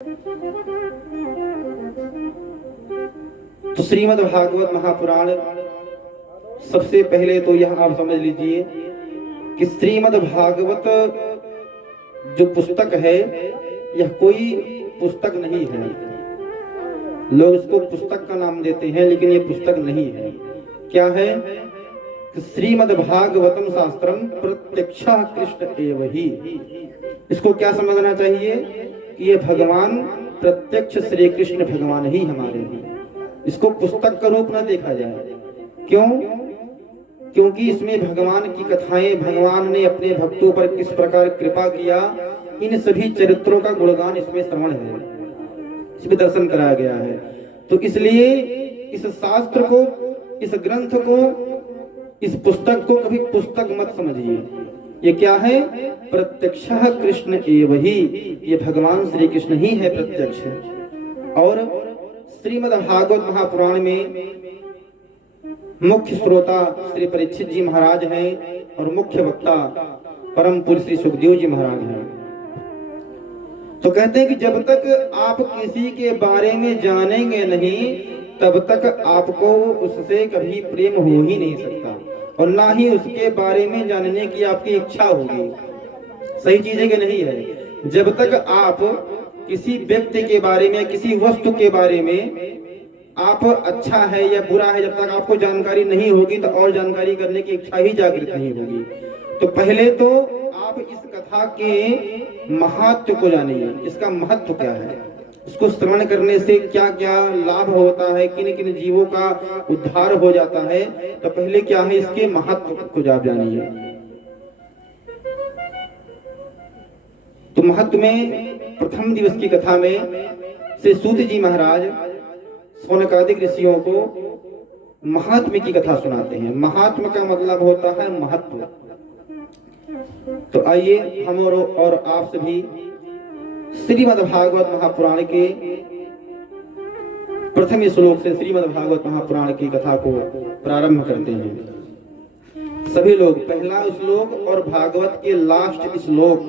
तो श्रीमद् भागवत महापुराण, सबसे पहले तो यह आप समझ लीजिए कि श्रीमद् भागवत जो पुस्तक है यह कोई पुस्तक नहीं है। लोग इसको पुस्तक का नाम देते हैं, लेकिन यह पुस्तक नहीं है। क्या है कि श्रीमद् भागवतम शास्त्रम प्रत्यक्षः कृष्ण एव ही। इसको क्या समझना चाहिए कि ये भगवान प्रत्यक्ष श्री कृष्ण भगवान ही हमारे हैं। इसको पुस्तक का रूप न देखा जाए। क्यों? क्योंकि इसमें भगवान की कथाएं, भगवान ने अपने भक्तों पर किस प्रकार कृपा किया, इन सभी चरित्रों का गुणगान इसमें श्रवण है, इसमें दर्शन कराया गया है। तो इसलिए इस शास्त्र को, इस ग्रंथ को, इस पुस्तक को कभी पुस्तक मत समझिए। ये क्या है? प्रत्यक्षः कृष्ण एव ही। ये भगवान श्री कृष्ण ही है प्रत्यक्ष। और श्रीमद् भागवत महापुराण में मुख्य श्रोता श्री परीक्षित जी महाराज हैं और मुख्य वक्ता परम पूज्य श्री सुखदेव जी महाराज हैं। तो कहते हैं कि जब तक आप किसी के बारे में जानेंगे नहीं, तब तक आपको उससे कभी प्रेम हो ही नहीं सकता, और ना ही उसके बारे में जानने की आपकी इच्छा होगी। सही चीज है कि नहीं है? जब तक आप किसी व्यक्ति के बारे में, किसी वस्तु के बारे में आप अच्छा है या बुरा है, जब तक आपको जानकारी नहीं होगी तो और जानकारी करने की इच्छा ही जागृत नहीं होगी। तो पहले तो आप इस कथा के महत्व को जानिए। इसका महत्व क्या है, इसको श्रवण करने से क्या क्या लाभ होता है, किन किन जीवों का उद्धार हो जाता है। तो पहले क्या है, इसके महत्व को आप जानिए। तो महत्व में प्रथम दिवस की कथा में श्री सूत जी महाराज शौनकादिक ऋषियों को महात्म्य की कथा सुनाते हैं। महात्म्य का मतलब होता है महत्व। तो आइए हम और आप सभी श्रीमद् भागवत महापुराण के प्रथम श्लोक से श्रीमद् भागवत महापुराण की कथा को प्रारंभ करते हैं। सभी लोग पहला श्लोक और भागवत के लास्ट श्लोक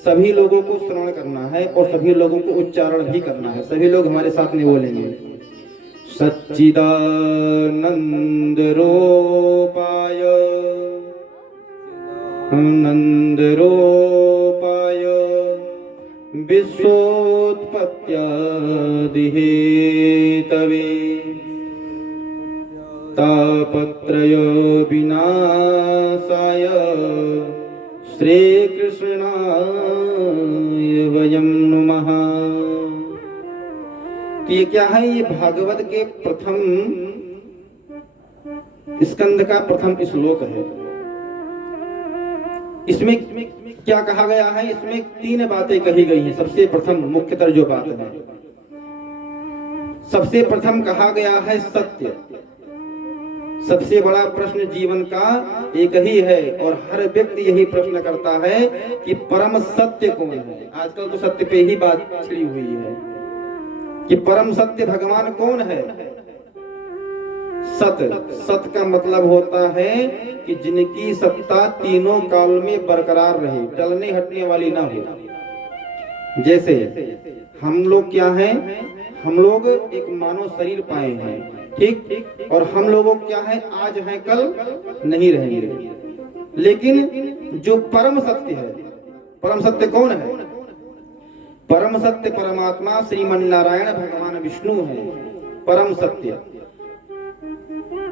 सभी लोगों को श्रवण करना है और सभी लोगों को उच्चारण भी करना है। सभी लोग हमारे साथ में बोलेंगे। सच्चिदानंद रूपाय नंद रूपाय विश्वोत्पत्त्यादिहेतवे तापत्रय विनाशाय श्री कृष्णाय वयं नमः। तो ये क्या है? ये भागवत के प्रथम स्कंद का प्रथम श्लोक है। इसमें क्या कहा गया है? इसमें तीन बातें कही गई हैं। सबसे प्रथम मुख्यतर जो बात है, सबसे प्रथम कहा गया है सत्य। सबसे बड़ा प्रश्न जीवन का एक ही है, और हर व्यक्ति यही प्रश्न करता है कि परम सत्य कौन है। आजकल तो सत्य पे ही बात छिड़ी हुई है कि परम सत्य भगवान कौन है। सत का मतलब होता है कि जिनकी सत्ता तीनों काल में बरकरार रहे, टलने हटने वाली ना हो। जैसे हम लोग क्या हैं? हम लोग एक मानव शरीर पाए हैं, ठीक, और हम लोगों क्या है? आज हैं, कल नहीं रहेंगे। लेकिन जो परम सत्य है, परम सत्य कौन है? परम सत्य परमात्मा श्रीमन नारायण भगवान विष्णु है परम सत्य।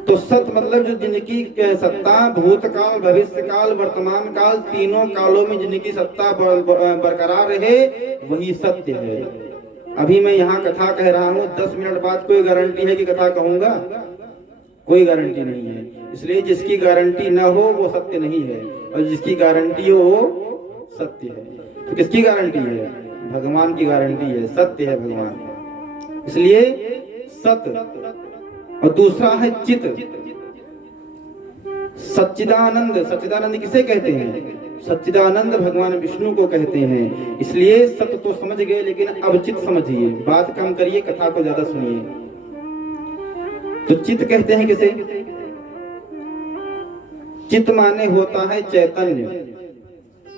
तो सत्य मतलब जो जिनकी सत्ता भूतकाल, भविष्य काल, वर्तमान काल, तीनों कालों में जिनकी सत्ता बरकरार रहे, वही सत्य है। अभी मैं यहाँ कथा कह रहा हूँ, 10 मिनट बाद कोई गारंटी है कि कथा कहूंगा? कोई गारंटी नहीं है। इसलिए जिसकी गारंटी ना हो वो सत्य नहीं है, और जिसकी गारंटी हो वो सत्य है। तो किसकी गारंटी है? भगवान की गारंटी है, सत्य है भगवान। इसलिए सत्य। और दूसरा है चित। सच्चिदानंद, सच्चिदानंद किसे कहते हैं? सच्चिदानंद भगवान विष्णु को कहते हैं। इसलिए सत्य तो समझ गए, लेकिन अब चित समझिए। बात कम करिए, कथा को ज्यादा सुनिए। तो चित कहते हैं किसे? चित माने होता है चैतन्य।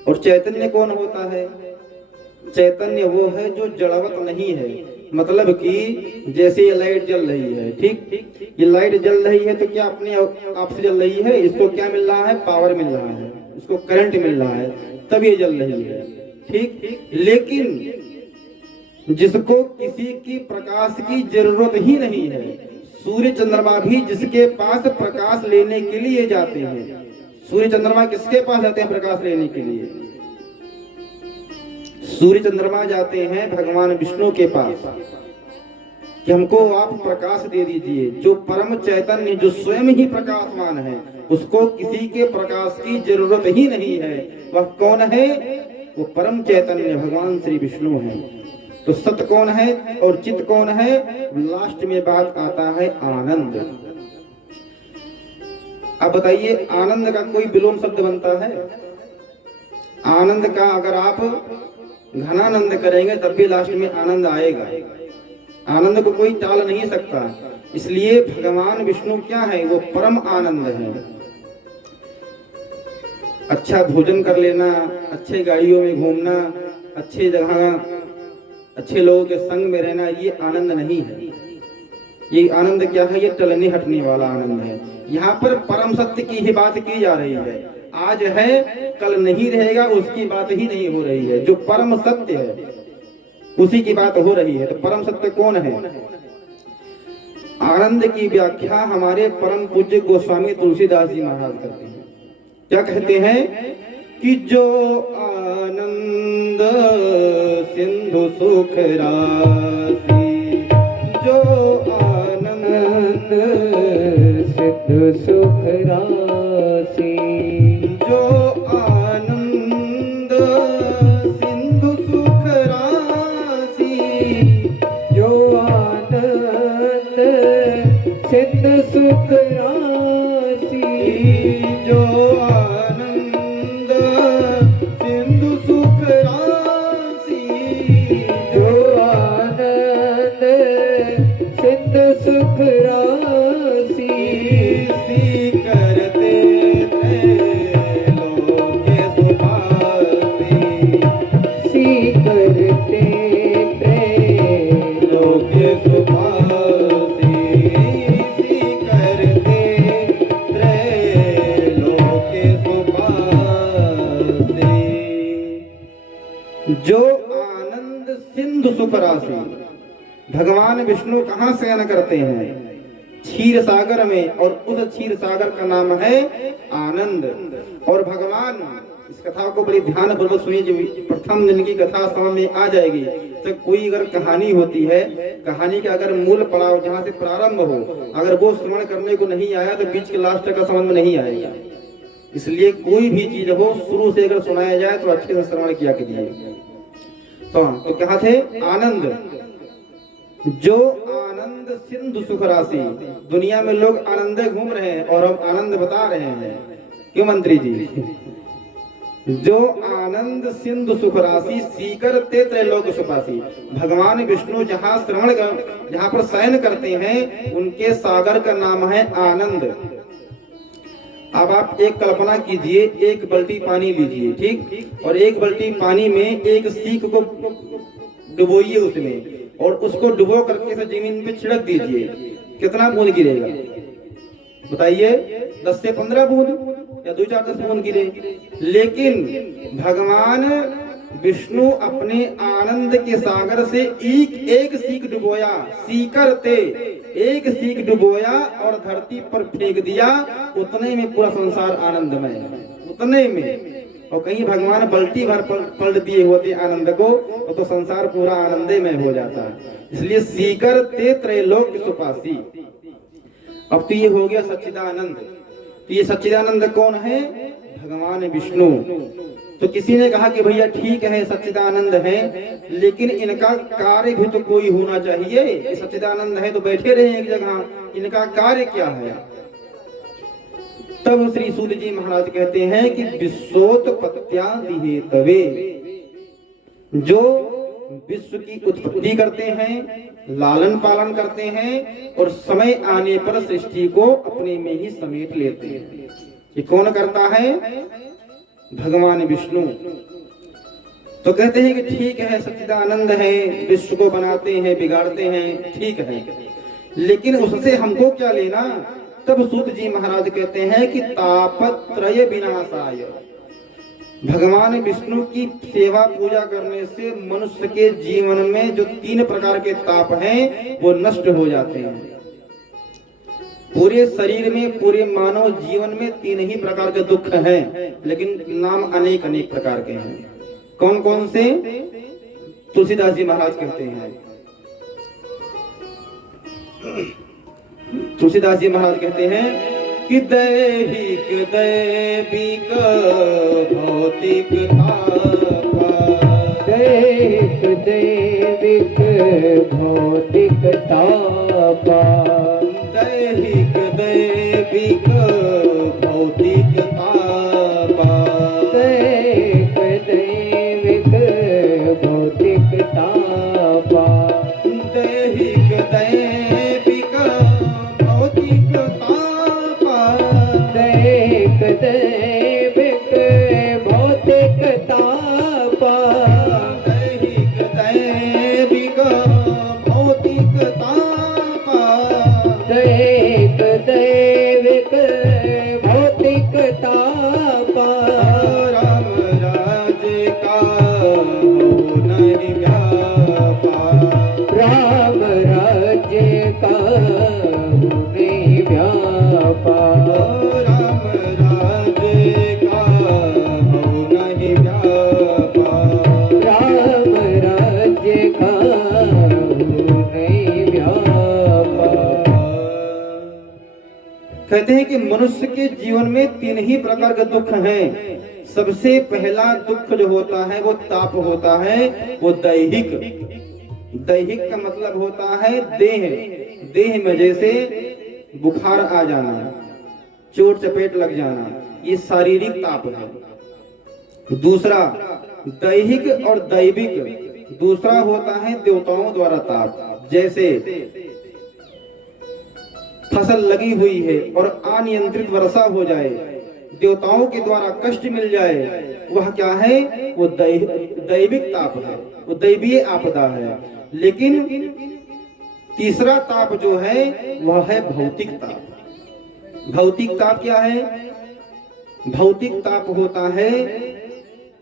और चैतन्य कौन होता है? चैतन्य वो है जो जड़वत नहीं है। मतलब कि जैसे ये लाइट जल रही है, ठीक, ये लाइट जल रही है तो क्या अपने आप से जल रही है? इसको क्या मिल रहा है? पावर मिल रहा है, इसको करंट मिल रहा है, तब ये जल रही है, ठीक। लेकिन जिसको किसी की प्रकाश की जरूरत ही नहीं है, सूर्य चंद्रमा भी जिसके पास प्रकाश लेने के लिए जाते हैं, सूर्य चंद्रमा किसके पास जाते हैं प्रकाश लेने के लिए? सूर्य चंद्रमा जाते हैं भगवान विष्णु के पास कि हमको आप प्रकाश दे दीजिए। जो परम चैतन्य, जो स्वयं ही प्रकाशमान है, उसको किसी के प्रकाश की जरूरत ही नहीं है। वह कौन है? वो परम चैतन्य भगवान श्री विष्णु है। तो सत्य कौन है और चित्त कौन है? लास्ट में बात आता है आनंद। अब बताइए, आनंद का कोई विलोम शब्द बनता है? आनंद का अगर आप घनानंद करेंगे तब भी लास्ट में आनंद आएगा। आनंद को कोई टाल नहीं सकता। इसलिए भगवान विष्णु क्या है? वो परम आनंद है। अच्छा भोजन कर लेना, अच्छे गाड़ियों में घूमना, अच्छे जगह अच्छे लोगों के संग में रहना, ये आनंद नहीं है। ये आनंद क्या है? ये टलने हटने वाला आनंद है। यहाँ पर परम सत्य की ही बात की जा रही है। आज है कल नहीं रहेगा, उसकी बात ही नहीं हो रही है। जो परम सत्य है उसी की बात हो रही है। तो परम सत्य कौन है? आनंद की व्याख्या हमारे परम पूज्य गोस्वामी तुलसीदास जी महाराज करते हैं। क्या कहते हैं? कि जो आनंद सिंधु सुख राशि, जो आनंद सिंधु सुख राशि, जो आनंद सिंधु सुख राशि, जो आनंद सिंधु सुख राशि, जो आनंद सिंधु सुख राशि, जो आनंद सिंधु सुख राशि, सी करते जो आनंद सिंधु सुख राशि। भगवान विष्णु कहाँ शयन करते हैं? क्षीर सागर में, और उस क्षीर सागर का नाम है आनंद। और भगवान, इस कथा को बड़ी ध्यान पूर्वक सुनिए, जो प्रथम दिन की कथा समझ में आ जाएगी। तो कोई अगर कहानी होती है, कहानी का अगर मूल पड़ाव जहाँ से प्रारंभ हो, अगर वो श्रवण करने को नहीं आया तो बीच के लास्ट का समझ में नहीं आएगा। इसलिए कोई भी चीज हो शुरू से अगर सुनाया जाए तो अच्छे से श्रवण किया कीजिए। तो कहा थे आनंद, जो आनंद सिंधु सुख राशि। दुनिया में लोग आनंद घूम रहे हैं और हम आनंद बता रहे हैं, क्यों मंत्री जी? जो आनंद सिंधु सुख राशि, सीकर ते त्रैलोक सुपासी। भगवान विष्णु जहाँ श्रवण जहाँ पर शयन करते हैं, उनके सागर का नाम है आनंद। अब आप एक कल्पना कीजिए, एक बाल्टी पानी लीजिए, ठीक, और एक बाल्टी पानी में एक सीख को डुबोइए उसमें, और उसको डुबो करके से जमीन पे छिड़क दीजिए। कितना बूंद गिरेगा बताइए? 10 से 15 बूंद या 2-4 बूंद गिरे। लेकिन भगवान विष्णु अपने आनंद के सागर से एक सीख डुबोया, सीकर थे, एक सीख डुबोया और धरती पर फेंक दिया। उतने में पूरा संसार आनंदमय है, उतने में। और कहीं भगवान बल्टी भर पलट दिए होते आनंद को तो संसार पूरा आनंदमय हो जाता है। इसलिए सीकर ते त्रैलोक सुपासी। अब तो ये हो गया सच्चिदानंद। तो ये सच्चिदानंद कौन है? भगवान विष्णु। तो किसी ने कहा कि भैया ठीक है सच्चिदानंद है, लेकिन इनका कार्य भी तो कोई होना चाहिए। सच्चिदानंद है तो बैठे रहे एक जगह, इनका कार्य क्या है? तब श्री सूत जी महाराज कहते हैं कि विश्वोत्पत्त्या दिहेतवे, जो विश्व की उत्पत्ति करते हैं, लालन पालन करते हैं, और समय आने पर सृष्टि को अपने में ही समेट लेते हैं। ये कौन करता है? भगवान विष्णु। तो कहते हैं कि ठीक है, सच्चिदानंद है, विश्व को बनाते हैं, बिगाड़ते हैं, ठीक है, लेकिन उससे हमको क्या लेना। तब सूत जी महाराज कहते हैं कि तापत्रय विनाशाय, भगवान विष्णु की सेवा पूजा करने से मनुष्य के जीवन में जो 3 प्रकार के ताप हैं वो नष्ट हो जाते हैं। पूरे शरीर में, पूरे मानव जीवन में 3 ही प्रकार के दुख हैं, लेकिन नाम अनेक अनेक प्रकार के हैं। कौन कौन से? तुलसीदास जी महाराज कहते हैं, तुलसीदास जी महाराज कहते हैं कि दैहिक दैविक भौतिक ताप, दैहिक दैविक भौतिक ताप, दैहिक दैविक भौतिक ताप, दैहिक दैविक भौतिक ताप, दैहिक दैविक भौतिक ताप, दैहिक दैविक भौतिक ताप, दैहिक दैविक भौतिक ताप, दैहिक दैविक भौतिक ताप, राम राज्य का हो नहीं व्यापार, राम राज्य का नहीं व्यापार, राम राज्य का हो नहीं व्यापार, राम राज्य का नहीं व्यापार। कहते हैं कि मनुष्य के जीवन में 3 ही प्रकार के दुख हैं। सबसे पहला दुख जो होता है वो ताप होता है, वो दैहिक। दैहिक का मतलब होता है देह, देह में जैसे बुखार आ जाना, चोट चपेट लग जाना, ये शारीरिक ताप है। दूसरा दैहिक और दैविक, दूसरा होता है देवताओं द्वारा ताप, जैसे फसल लगी हुई है और अनियंत्रित वर्षा हो जाए, देवताओं के द्वारा कष्ट मिल जाए, वह क्या है? वो दैविक ताप है, वो दैवीय आपदा है। लेकिन तीसरा ताप जो है वह है भौतिक ताप। भौतिक ताप क्या है? भौतिक ताप होता है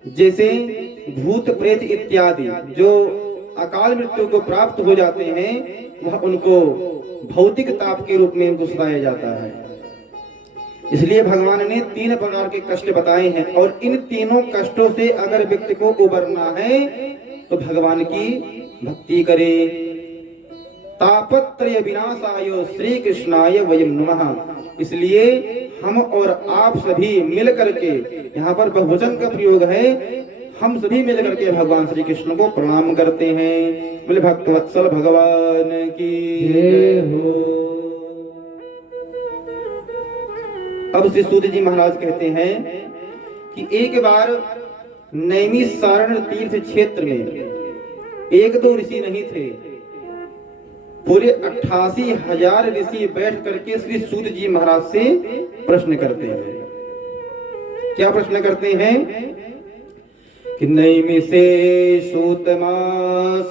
जैसे भूत प्रेत इत्यादि जो अकाल मृत्यु को प्राप्त हो जाते हैं, वह उनको भौतिक ताप के रूप में उनको सुनाया जाता है। इसलिए भगवान ने 3 प्रकार के कष्ट बताए हैं, और इन तीनों कष्टों से अगर व्यक्ति को उबरना है तो भगवान की भक्ति करे। तापत्रय विनाशाय श्री कृष्णाय वयम नमः। इसलिए हम और आप सभी मिल करके, यहाँ पर बहुवचन का प्रयोग है, हम सभी मिल करके भगवान श्री कृष्ण को प्रणाम करते हैं। बोले भक्तवत्सल भगवान की जय हो। अब श्री सूत जी महाराज कहते हैं कि एक बार नैमिषारण्य तीर्थ क्षेत्र में 1-2 ऋषि नहीं थे, पूरे 88,000 ऋषि बैठ करके श्री सूत जी महाराज से प्रश्न करते हैं। क्या प्रश्न करते हैं? कि नैमिषे सूतमासीनां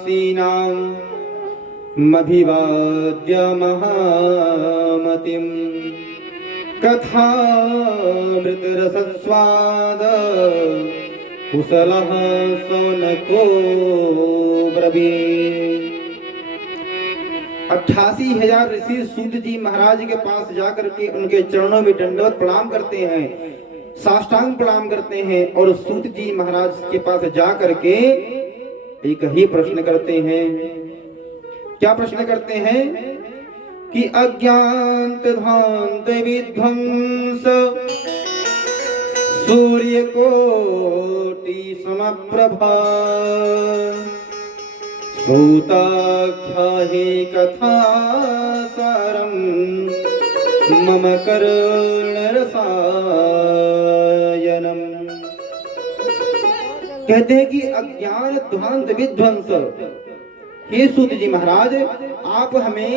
मभिवाद्य महामतिं कथामृतरसस्वाद कुशलः सौनको ब्रवीत्। 88,000 ऋषि सूत जी महाराज के पास जाकर के उनके चरणों में दंडवत प्रणाम करते हैं, साष्टांग प्रणाम करते हैं, और सूत जी महाराज के पास जाकर के एक ही प्रश्न करते हैं। क्या प्रश्न करते हैं? कि अज्ञात ध्वांत विध्वंस सूर्य कोटि समप्रभा सूताख्याहि कथा सारं मम करुणरसायनम्। कहते हैं कि अज्ञान ध्वांत विध्वंस, हे सूत जी महाराज, आप हमें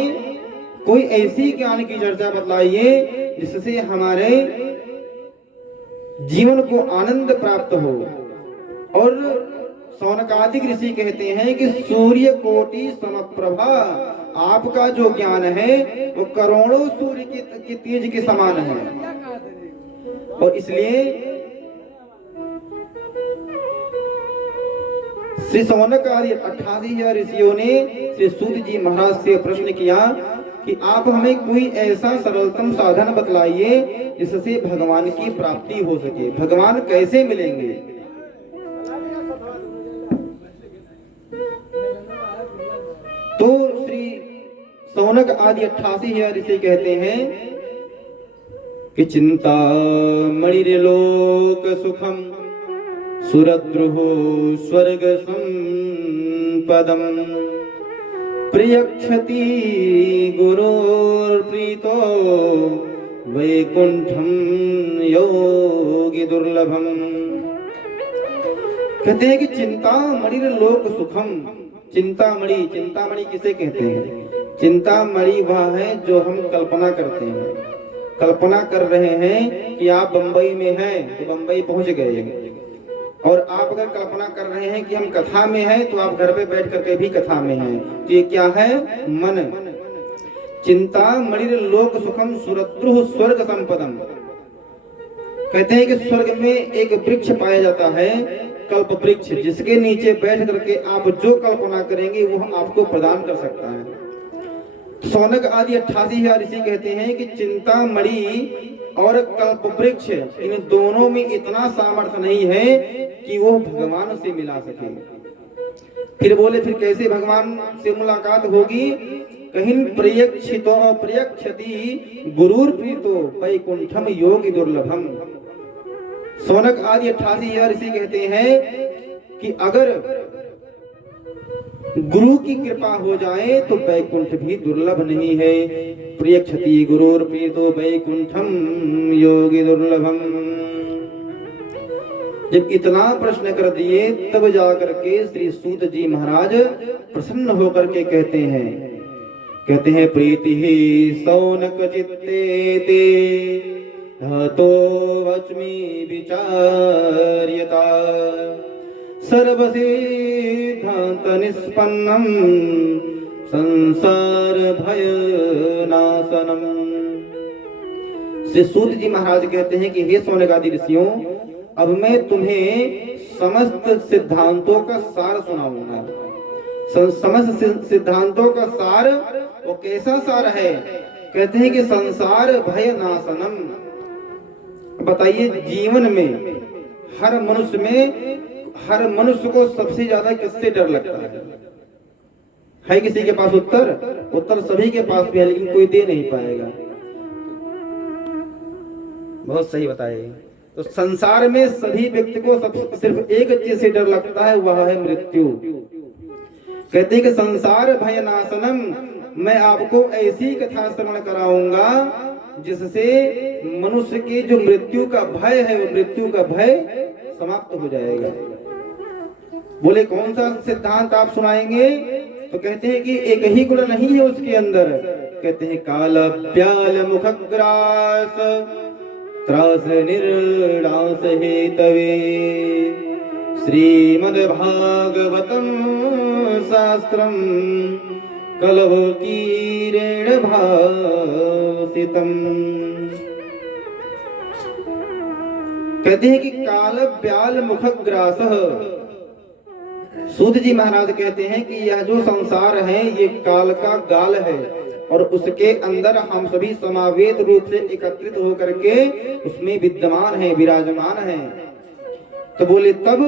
कोई ऐसी ज्ञान की चर्चा बतलाइए जिससे हमारे जीवन को आनंद प्राप्त हो और शौनकादिक ऋषि कहते हैं कि सूर्य कोटि समप्रभा, आपका जो ज्ञान है वो करोड़ों सूर्य की तेज के समान है। और इसलिए श्री शौनक आदि 88,000 ऋषियों ने श्री सूत जी महाराज से प्रश्न किया कि आप हमें कोई ऐसा सरलतम साधन बतलाइए जिससे भगवान की प्राप्ति हो सके, भगवान कैसे मिलेंगे। तो श्री शौनक आदि 88,000 ऋषि कहते हैं कि चिंता मणिर्लोक सुखम सुरद्रुहो स्वर्ग संपदम प्रियक्षति गुरुर्प्रीतो वैकुंठम योगी दुर्लभम। कहते हैं कि चिंतामणिर्लोक सुखम, चिंतामणि किसे कहते हैं? चिंतामणि वह है जो हम कल्पना करते हैं, कल्पना कर रहे हैं कि आप बंबई में हैं तो बंबई पहुंच गए, और आप अगर कल्पना कर रहे हैं कि हम कथा में हैं तो आप घर पे बैठ करके भी कथा में हैं। तो ये क्या है? मन। चिंतामणिर्लोक सुखम सुरद्रुः स्वर्ग संपदम। कहते हैं कि स्वर्ग में एक वृक्ष पाया जाता है, कल्प वृक्ष, जिसके नीचे बैठ करके आप जो कल्पना करेंगे वो हम आपको प्रदान कर सकता है। शौनक आदि 88,000 ऋषि कहते हैं कि चिंतामणि और कल्प वृक्ष, इन दोनों में इतना सामर्थ्य नहीं है कि वो भगवान से मिला सके। फिर बोले फिर कैसे भगवान से मुलाकात होगी? कहीं प्रयक्षितो प्रयक्षति गुरुर प्रीतो वैकुंठम योगी दुर्लभम। शौनक आदि 88,000 ऋषि कहते हैं कि अगर गुरु की कृपा हो जाए तो वैकुंठ भी दुर्लभ नहीं है। प्रियक्षति गुरुर प्रीतो वैकुंठम योगी दुर्लभम। जब इतना प्रश्न कर दिए तब जाकर के श्री सूत जी महाराज प्रसन्न होकर के कहते हैं प्रीति ही शौनक चित्ते ते तो वच्मि विचार्यता सर्वसिद्धांत निष्पन्नम संसार भय नाशनम। श्री सूत जी महाराज कहते हैं कि हे शौनकादि ऋषियों, अब मैं तुम्हें समस्त सिद्धांतों का सार सुनाऊंगा। समस्त सिद्धांतों का सार, वो कैसा सार है? कहते हैं कि संसार भय नाशनम। बताइए, जीवन में हर मनुष्य को सबसे ज्यादा किससे डर लगता है किसी के पास उत्तर सभी के पास भी है, लेकिन कोई दे नहीं पाएगा। बहुत सही बताए। तो संसार में सभी व्यक्ति को सिर्फ एक चीज से डर लगता है, वह है मृत्यु। कहते हैं कि संसार भय नाशनम, मैं आपको ऐसी कथा श्रवण कराऊंगा जिससे मनुष्य की जो मृत्यु का भय है, वो मृत्यु का भय समाप्त हो जाएगा। बोले कौन सा सिद्धांत आप सुनाएंगे? तो कहते हैं कि एक ही गुण नहीं है उसके अंदर। कहते हैं काल प्याल मुखग्रास त्रास निर्णास हेतवे श्रीमद्भागवतम शास्त्रम कलवकीरेण भासितम। कहते हैं कि काल ब्याल मुखग्रासः। सूत जी महाराज कहते हैं कि यह जो संसार है ये काल का गाल है, और उसके अंदर हम सभी समावेत रूप से एकत्रित होकर के उसमें विद्यमान है, विराजमान है। तो बोले तब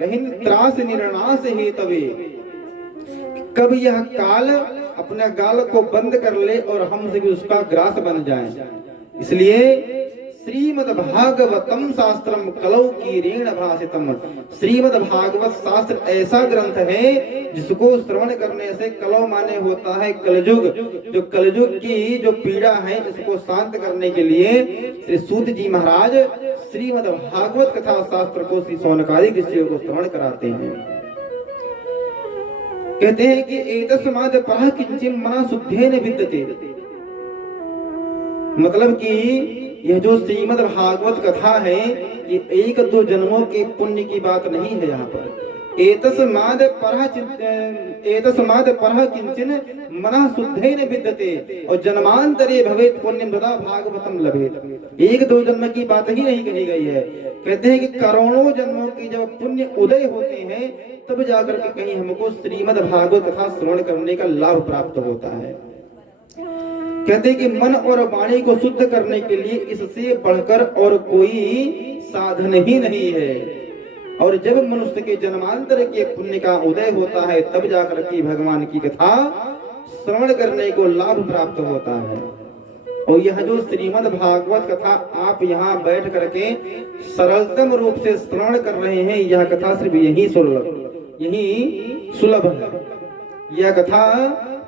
कहीं त्रास निर्णास हेतवे, कब यह काल अपना गाल को बंद कर ले और हम सभी उसका ग्रास बन जाए। इसलिए श्रीमद्भागवतम शास्त्रम कलौकीरेण भासितम। श्रीमद्भागवत शास्त्र ऐसा ग्रंथ है जिसको श्रवण करने से, कलौ माने होता है कलयुग, जो कलयुग की जो पीड़ा है इसको शांत करने के लिए श्री सूत जी महाराज श्रीमद्भागवत कथा शास्त्र को श्री शौनकादि ऋषियों को श्रवण कराते हैं। कहते हैं कि एतस्माद् परः किंचित् मनः शुद्धेन विद्यते। मतलब कि यह जो श्रीमद् भागवत कथा है ये एक दो जन्मों के पुण्य की बात नहीं है। यहाँ पर एतस्माद् परः किंचिन मनः शुद्धेन विद्यते और जन्मांतरे भवेत् पुण्यम तदा भागवतम लभेत। एक दो जन्म की बात ही नहीं कही गई है। कहते हैं कि करोड़ों जन्मों की जब पुण्य उदय होते हैं तब जाकर के कहीं हमको श्रीमद् भागवत कथा श्रवण करने का लाभ प्राप्त होता है। कहते हैं कि मन और वाणी को शुद्ध करने के लिए इससे बढ़कर और कोई साधन ही नहीं है। और जब मनुष्य के जन्मांतर के पुण्य का उदय होता है तब जाकर के भगवान की कथा श्रवण करने को लाभ प्राप्त होता है। और यह जो श्रीमद् भागवत कथा आप यहाँ बैठ करके सरलतम रूप से श्रवण कर रहे हैं, यह कथा सिर्फ यही सुलभ है। यह कथा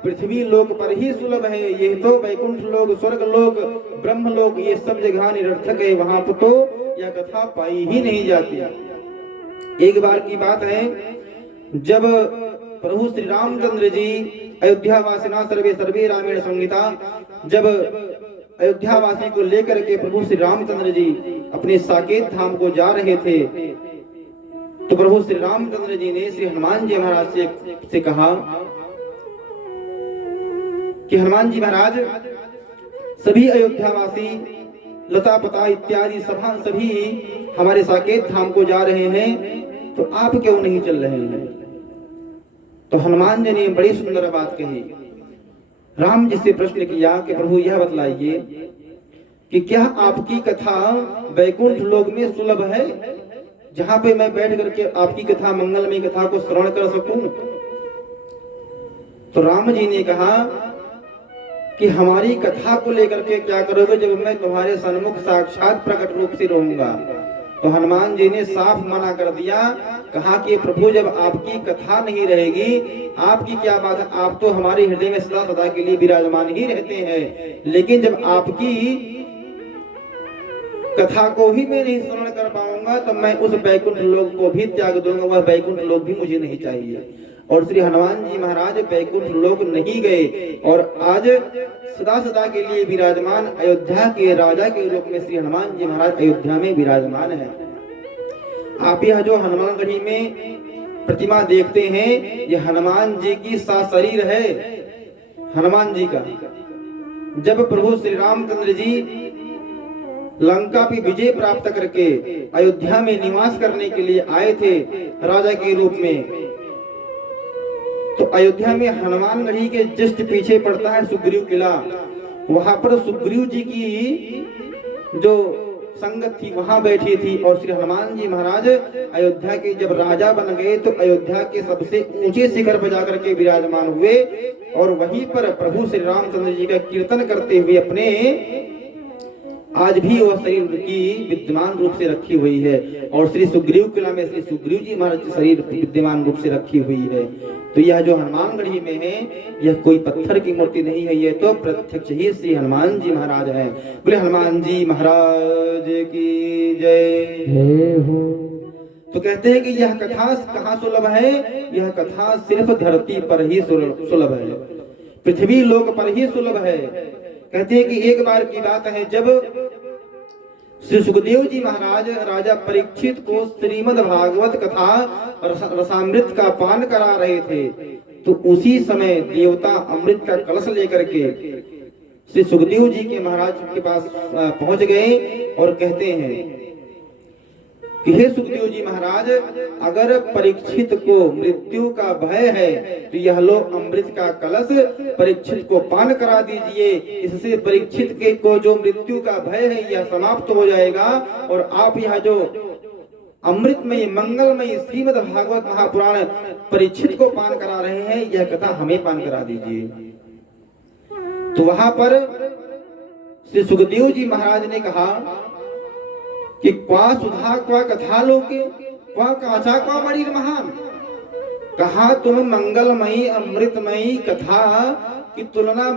पृथ्वी लोक पर ही सुलभ है। ये तो वैकुंठ लोक, स्वर्ग लोक, ब्रह्म लोक, ये सब जगह निरर्थक है। वहां पर तो यह कथा पाई ही नहीं जाती। एक बार की बात है, जब प्रभु श्री रामचंद्र जी अयोध्यावासिना सर्वे सर्वे रामेण संहिता, जब अयोध्यावासी को लेकर के प्रभु श्री रामचंद्र जी अपने साकेत धाम को जा रहे थे, तो प्रभु श्री रामचंद्र जी ने श्री हनुमान जी महाराज से कहा कि हनुमान जी महाराज, सभी अयोध्यावासी लता पता इत्यादि सभी हमारे साकेत धाम को जा रहे हैं, तो आप क्यों नहीं चल रहे हैं? तो हनुमान जी ने बड़ी सुंदर बात कही। राम जी से प्रश्न किया कि प्रभु यह बतलाइए कि क्या आपकी कथा वैकुंठ लोक में सुलभ है, जहां पे मैं बैठ करके आपकी कथा, मंगलमय कथा को श्रवण कर सकूं? तो राम जी ने कहा कि हमारी कथा को लेकर के क्या करोगे जब मैं तुम्हारे सन्मुख साक्षात प्रकट रूप से रहूंगा? तो हनुमान जी ने साफ मना कर दिया, कहा कि प्रभु जब आपकी कथा नहीं रहेगी, आपकी क्या बात है, आप तो हमारे हृदय में सदा सदा के लिए विराजमान ही रहते हैं, लेकिन जब आपकी कथा को भी मैं नहीं श्रवण कर पाऊंगा तो मैं उस वैकुंठ लोक को भी त्याग दूंगा, वह वैकुंठ लोक भी मुझे नहीं चाहिए। और श्री हनुमान जी महाराज वैकुंठ लोक नहीं गए और आज सदा सदा के लिए विराजमान अयोध्या के राजा के रूप में श्री हनुमान जी महाराज अयोध्या में विराजमान है। आप यह जो हनुमानगढ़ी में प्रतिमा देखते हैं, यह हनुमान जी की सशरीर है। हनुमान जी का जब प्रभु श्री रामचंद्र जी लंका पे विजय प्राप्त करके अयोध्या में निवास करने के लिए आए थे राजा के रूप में, तो अयोध्या में हनुमानगढ़ी के जस्ट पीछे पड़ता है सुग्रीव किला। वहां पर सुग्रीव जी की जो संगत थी वहां बैठी थी और श्री हनुमान जी महाराज अयोध्या के जब राजा बन गए तो अयोध्या के सबसे ऊंचे शिखर पर जाकर के विराजमान हुए और वहीं पर प्रभु श्री रामचंद्र जी का कीर्तन करते हुए अपने आज भी वह शरीर की विद्यमान रूप से रखी हुई है और श्री सुग्रीव किला में श्री सुग्रीव जी महाराज की शरीर विद्यमान रूप से रखी हुई है। तो यह जो हनुमानगढ़ी में है यह कोई पत्थर की मूर्ति नहीं है, यह तो प्रत्यक्ष ही श्री हनुमान जी महाराज है। बोले हनुमान जी महाराज की जय हो। तो कहते हैं कि यह कथा कहाँ सुलभ है? यह कथा सिर्फ धरती पर ही सुलभ है, पृथ्वी लोक पर ही सुलभ है। कहते हैं कि एक बार की बात है, जब श्री सुखदेव जी महाराज राजा परीक्षित को श्रीमद् भागवत कथा रसामृत का पान करा रहे थे, तो उसी समय देवता अमृत का कलश लेकर के श्री सुखदेव जी के महाराज के पास पहुंच गए और कहते हैं कि हे सुखदेव जी महाराज, अगर परीक्षित को मृत्यु का भय है तो यह लो अमृत का कलश परीक्षित को पान करा दीजिए, इससे परीक्षित के को जो मृत्यु का भय है यह समाप्त हो जाएगा और आप यह जो अमृतमय मंगलमय श्रीमद् भागवत महापुराण परीक्षित को पान करा रहे हैं यह कथा हमें पान करा दीजिए। तो वहां पर श्री सुखदेव जी महाराज ने कहा कि क्वा सुधा क्वा कथा लोके क्वा काचा क्वा मणिर महान, कहा तुम मंगलमयी अमृतमयी कथा की तुलना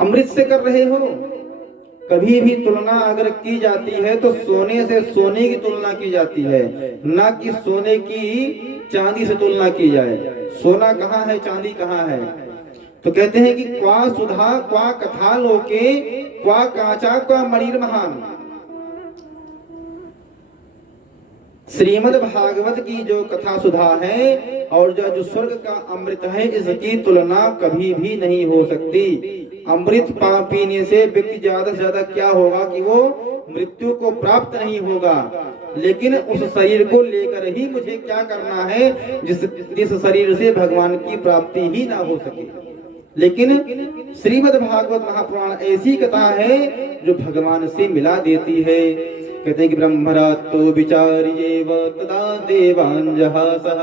अमृत से कर रहे हो। कभी भी तुलना अगर की जाती है तो सोने से सोने की तुलना की जाती है, ना कि सोने की चांदी से तुलना की जाए। सोना कहाँ है, चांदी कहाँ है? तो कहते हैं कि क्वा सुधा क्वा कथा लोके क्वा काचा क्वा मणिर महान, श्रीमद् भागवत की जो कथा सुधा है और जो स्वर्ग का अमृत है, इसकी तुलना कभी भी नहीं हो सकती। अमृत पीने से व्यक्ति ज्यादा से ज्यादा क्या होगा कि वो मृत्यु को प्राप्त नहीं होगा, लेकिन उस शरीर को लेकर ही मुझे क्या करना है जिस शरीर से भगवान की प्राप्ति ही ना हो सके। लेकिन श्रीमद् भागवत महापुराण ऐसी कथा है जो भगवान से मिला देती है। कहते हैं कि ब्रह्मरात्तो विचार्येव तदा देवान् जहासः।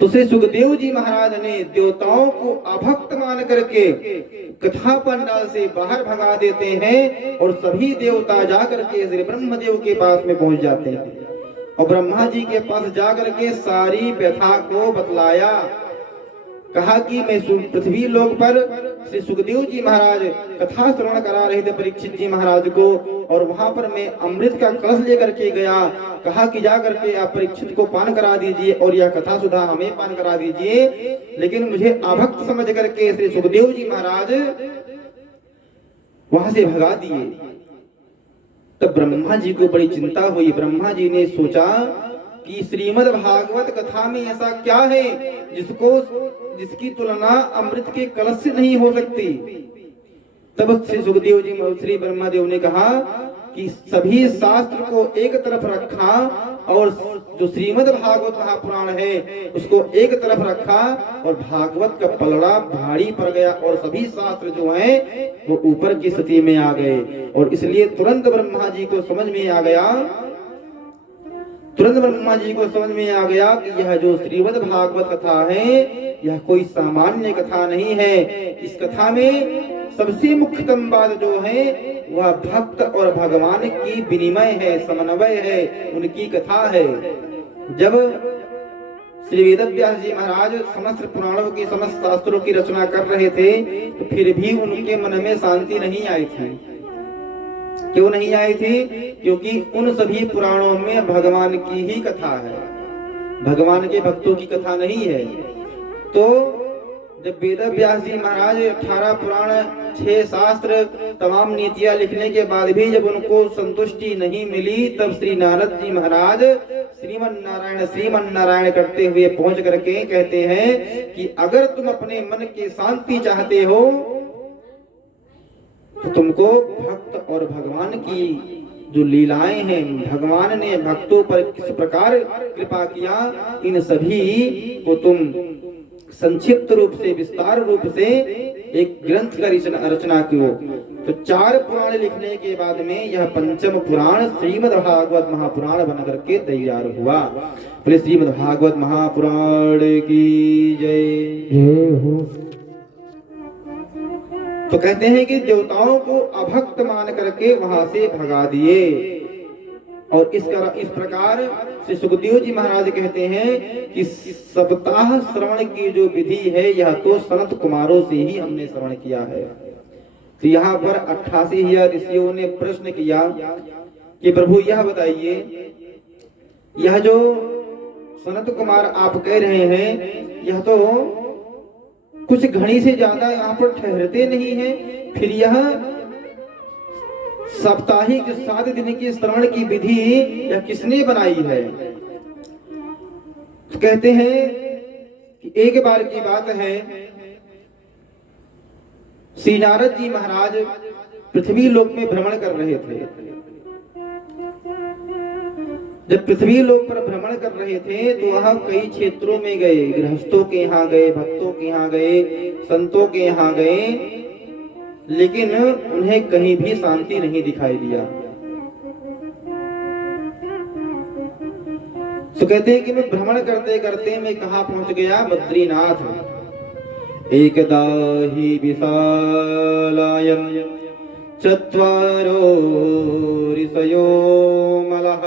तो श्री सुखदेव जी महाराज ने देवताओं को अभक्त मान करके कथा पंडाल से बाहर भगा देते हैं और सभी देवता जाकर के श्री ब्रह्मदेव के पास में पहुंच जाते हैं और ब्रह्मा जी के पास जाकर के सारी व्यथा को बतलाया। कहा कि मैं पृथ्वी लोक पर श्री सुखदेव जी महाराज कथा श्रवण करा रहे थे परीक्षित जी महाराज को, और वहां पर मैं अमृत का कलश लेकर के गया। कहा कि जा करके आप परीक्षित को पान करा दीजिए और यह कथा सुधा हमें पान करा दीजिए, लेकिन मुझे अभक्त समझ करके श्री सुखदेव जी महाराज वहां से भगा दिए। तब ब्रह्मा जी को बड़ी चिंता हुई। ब्रह्मा जी ने सोचा कि श्रीमद् भागवत कथा में ऐसा क्या है जिसकी तुलना अमृत के कलश से नहीं हो सकती। तब श्री सुखदेव जी श्री ब्रह्मदेव ने कहा कि सभी शास्त्र को एक तरफ रखा और जो श्रीमद् भागवत महापुराण है उसको एक तरफ रखा और भागवत का पलड़ा भारी पड़ गया और सभी शास्त्र जो हैं वो ऊपर की स्थिति में आ गए। और इसलिए तुरंत ब्रह्मा जी को समझ में आ गया कि यह जो श्रीमद् भागवत कथा है यह कोई सामान्य कथा नहीं है। इस कथा में सबसे मुख्यतम बात जो है वह भक्त और भगवान की विनिमय है, समन्वय है, उनकी कथा है। जब श्री वेदव्यास जी महाराज समस्त पुराणों की समस्त शास्त्रों की रचना कर रहे थे तो फिर भी उनके मन में शांति नहीं आई थी। क्यों नहीं आई थी? क्योंकि उन सभी पुराणों में भगवान की ही कथा है, भगवान के भक्तों की कथा नहीं है। तो जब वेदव्यास जी महाराज 18 पुराण 6 शास्त्र तमाम नीतियां लिखने के बाद भी जब उनको संतुष्टि नहीं मिली, तब श्री नारद जी महाराज श्रीमन नारायण करते हुए पहुंच करके कहते हैं कि अगर तुम अपने मन की शांति चाहते हो तो तुमको भक्त और भगवान की जो लीलाएं हैं, भगवान ने भक्तों पर किस प्रकार कृपा किया, इन सभी को तुम संक्षिप्त रूप से विस्तार रूप से एक ग्रंथ का रचना कियो। तो 4 पुराण लिखने के बाद में यह पंचम पुराण श्रीमद् भागवत महापुराण बन करके तैयार हुआ। बोले श्रीमद् भागवत महापुराण की जय हो। तो कहते हैं कि देवताओं को अभक्त मान करके वहां से भगा दिए। और इस प्रकार श्री सुखदेव जी महाराज कहते हैं कि सप्ताह श्रवण की जो विधि है यह तो सनत कुमारों से ही हमने श्रवण किया है। तो यहाँ पर 88,000 ऋषियों ने प्रश्न किया कि प्रभु यह बताइए, यह जो सनत कुमार आप कह रहे हैं यह तो कुछ घड़ी से ज्यादा यहाँ पर ठहरते नहीं है, फिर यह साप्ताहिक 7 दिन की श्रवण की विधि यह किसने बनाई है? तो कहते हैं कि एक बार की बात है, श्री नारद जी महाराज पृथ्वी लोक में भ्रमण कर रहे थे। जब पृथ्वी लोक पर भ्रमण कर रहे थे तो वहां कई क्षेत्रों में गए, गृहस्थों के यहाँ गए, भक्तों के यहाँ गए, संतों के यहाँ गए, लेकिन उन्हें कहीं भी शांति नहीं दिखाई दिया। तो कहते हैं कि मैं भ्रमण करते करते मैं कहाँ पहुंच गया? बद्रीनाथ। एकदा हि विशालायं चत्वारो ऋषयो मलः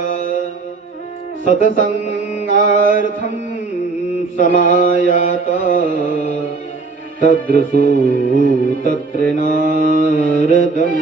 सत्संगार्थं समायाता तद्रसु तत्र नारदम्।